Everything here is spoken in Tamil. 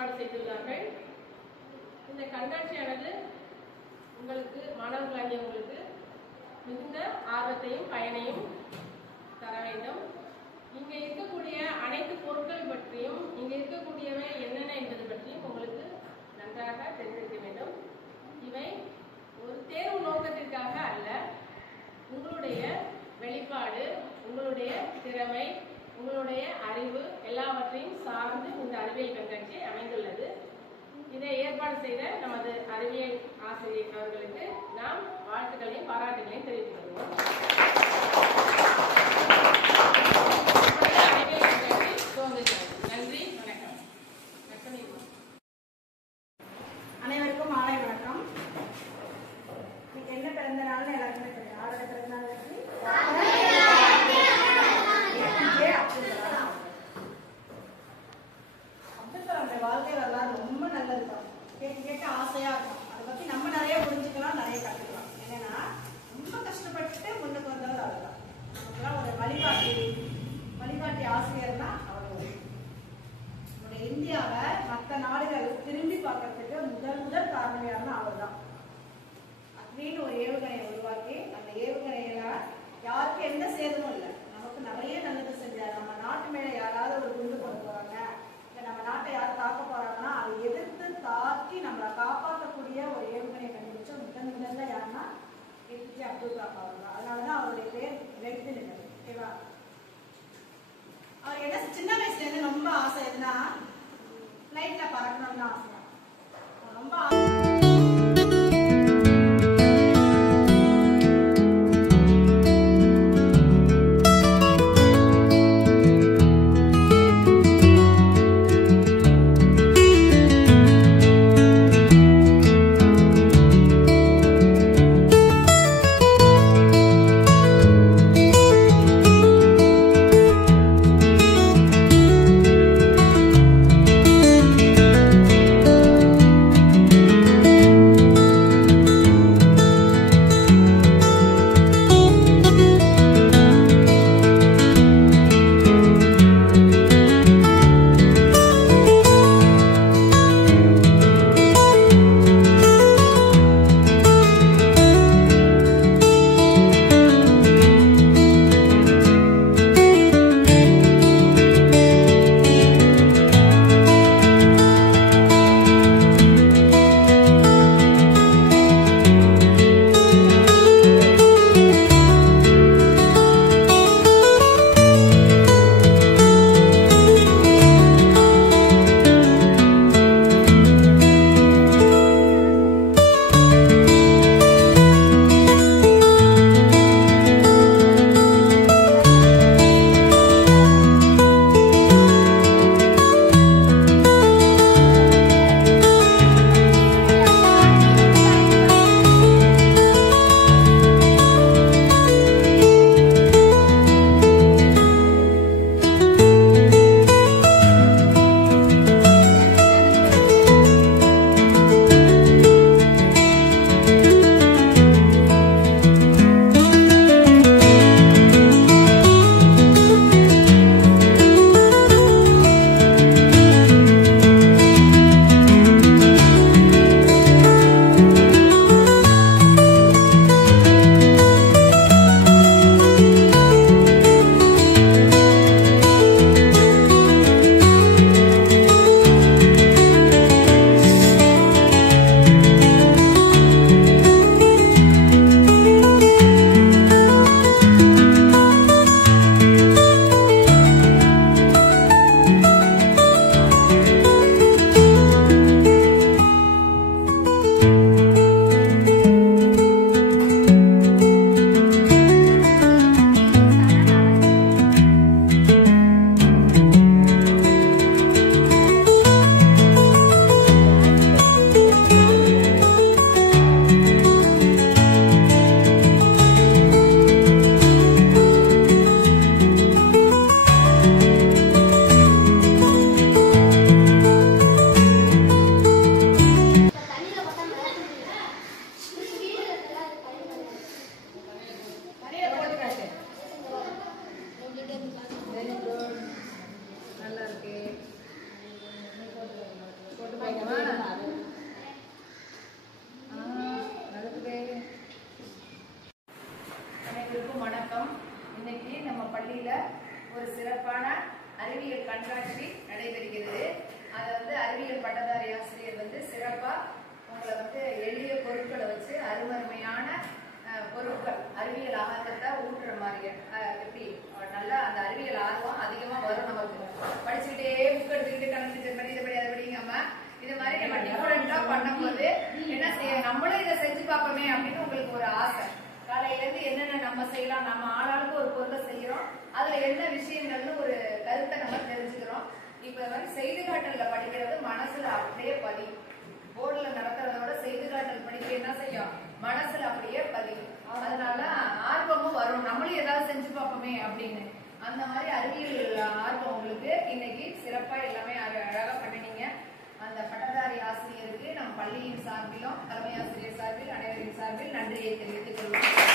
ஏற்பாடு செய்துள்ளார்கள். இந்த கண்காட்சியானது உங்களுக்கு மாணவர்களாகிய உங்களுக்கு மிகுந்த ஆர்வத்தையும் பயனையும் தர வேண்டும். இங்கே இருக்கக்கூடிய அனைத்து பொருட்கள் பற்றியும் இங்கே இருக்கக்கூடியவை என்னென்ன என்பது பற்றியும் உங்களுக்கு நன்றாக தெரிந்திருக்க வேண்டும். இவை ஒரு தேர்வு நோக்கத்திற்காக அல்ல, உங்களுடைய வெளிப்பாடு, உங்களுடைய திறமை, உங்களுடைய அறிவு எல்லாவற்றையும் சார்ந்து இந்த அறிவியல் கண்காட்சி அமைந்துள்ளது. இதை ஏற்பாடு செய்த நமது அறிவியல் ஆசிரியர் அவர்களுக்கு நாம் வாழ்த்துக்களையும் பாராட்டுகளையும் தெரிவித்துக் கொள்வோம். நன்றி, வணக்கம். அனைவருக்கும் மாலை வணக்கம். என்ன பிறந்த நாள்னு எல்லாருக்குமே தெரியும். யாரோட பிறந்த நாள் அப்துல் கலாம் வாழ்க்கை வரலாறு ரொம்ப நல்லது தான். கேட்க கேட்க ஆசையா இருக்கும். அதை பத்தி நம்ம நிறைய புரிஞ்சுக்கலாம், நிறைய கற்றுக்கலாம். என்னன்னா ரொம்ப கஷ்டப்பட்டு முன்னுக்கு வந்தவர் அவர் தான். நமக்குலாம் ஒரு வழிகாட்டி ஆசிரியர்னா அவர். நம்முடைய இந்தியாவை மற்ற நாடுகள் திரும்பி பார்க்கறதுக்கு முதல் காரணம் யாருன்னா அவர் தான். அப்படின்னு ஒரு ஏவுகணையை உருவாக்கி அந்த ஏவுகணையில யாருக்கும் எந்த சேதமும் இல்லை, நமக்கு நிறைய நல்லது செஞ்சார். நம்ம நாட்டு மேல யாராவது ஒரு குண்டு போட போறாங்க, இல்லை நம்ம நாட்டை யாரும் தாக்க போறாங்கன்னா அதை எதிர்த்து தாக்கி நம்மளை காப்பாற்றக்கூடிய ஒரு ஏவுகணையை கண்டுபிடிச்ச முதல்ல யாருன்னா ஏபிஜே அப்துல் கலாம் அவர் தான். அதனாலதான் அவருடைய பேர் வெற்றி நின்றது. ஓகேவா? அவர் என்ன சின்ன வயசுல இருந்து ரொம்ப ஆசை எதுனா ஃப்ளைட்ல பறக்கணும்னு ஆசை. ரொம்ப அனைவருக்கும் வணக்கம். இன்னைக்கு நம்ம பள்ளியில ஒரு சிறப்பான அறிவியல் கண்காட்சி நடைபெறுகிறது. அதை அறிவியல் பட்டதாரி ஆசிரியர் சிறப்பா உங்களை எளிய பொருட்களை வச்சு அருமையான பொருட்கள் அறிவியல் ஆர்வத்தை ஊட்டுற மாதிரி எப்படி நல்லா அந்த அறிவியல் ஆர்வம் அதிகமா வரும். நமக்கு படிச்சுக்கிட்டே புக் எடுத்துக்கிட்டு கணக்கு பண்ணி இதை படி அதை படிக்காம இது மாதிரி நம்ம டிஃபரெண்டா பண்ணும்போது என்ன செய்ய நம்மளும் இதை செஞ்சு பார்ப்போமே அப்படின்னு உங்களுக்கு ஒரு ஆசை. காலையில இருந்து என்னென்ன நம்ம செய்யலாம், நம்ம ஆளாளுக்கு ஒரு பொருளை செய்யறோம், அதுல என்ன விஷயங்கள்னு ஒரு கருத்தை நம்ம தெரிஞ்சுக்கிறோம். இப்ப செய்தி காட்டல்ல படிக்கிறது மனசுல அப்படியே பதியும். போர்டுல நடத்துறதோட செய்தி காட்டல் படிக்க என்ன செய்யும், மனசுல அப்படியே பதியும். அதனால ஆர்வமும் வரும், நம்மளும் ஏதாவது செஞ்சு பார்ப்போமே அப்படின்னு. அந்த மாதிரி அறிவியல் ஆர்வம் உங்களுக்கு இன்னைக்கு சிறப்பா எல்லாமே அழகா பண்ணினீங்க. அந்த பட்டதாரி ஆசிரியருக்கு நம் பள்ளியின் சார்பிலும் தலைமை ஆசிரியர் சார்பில் அனைவரின் சார்பில் நன்றியை தெரிவித்துக் கொள்வோம்.